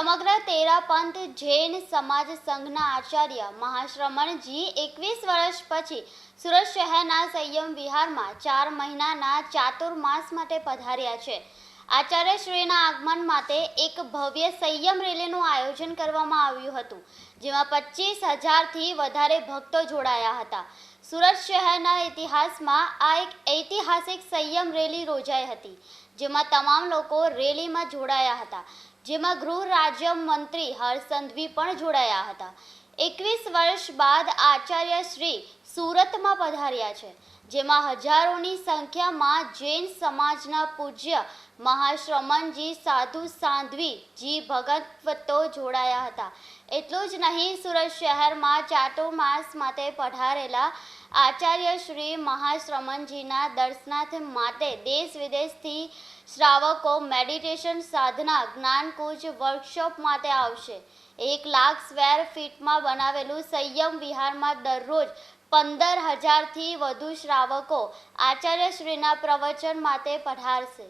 સમગ્ર તેરાપંથ જૈન સમાજ સંઘના આચાર્ય મહાશ્રમણજી 21 વર્ષ પછી સુરત શહેરના સંયમ વિહારમાં 4 મહિનાના ચાતુર્માસ માટે પધાર્યા છે. આચાર્યશ્રીના આગમન માટે એક ભવ્ય સંયમ રેલીનું આયોજન કરવામાં આવ્યું હતું, જેમાં 25,000થી વધારે ભક્તો જોડાયા હતા. સુરત શહેરના ઇતિહાસમાં આ એક ઐતિહાસિક સંયમ રેલી યોજાઈ હતી, જેમાં તમામ લોકો રેલીમાં જોડાયા હતા, જેમાં ગૃહ રાજ્ય મંત્રી હર્ષ સંઘવી પણ જોડાયા હતા. 21 વર્ષ બાદ આચાર્ય શ્રી સુરતમાં પધાર્યા છે, જેમાં હજારોની સંખ્યામાં જૈન સમાજના પૂજ્ય મહાશ્રમણજી સાધુ સાધ્વીજી ભગવતો જોડાયા હતા. એટલું જ નહીં, સુરત શહેરમાં ચાતુર્માસ માટે પધારેલા આચાર્ય શ્રી મહાશ્રમણજીના દર્શનાર્થ માટે દેશ વિદેશથી શ્રાવકો મેડિટેશન સાધના જ્ઞાનકુંજ વર્કશોપ માટે આવશે. 1 લાખ સ્ક્વેર ફીટમાં બનાવેલું સંયમ વિહારમાં દરરોજ 15,000થી વધુ શ્રાવકો આચાર્યશ્રીના પ્રવચન માટે પધારશે.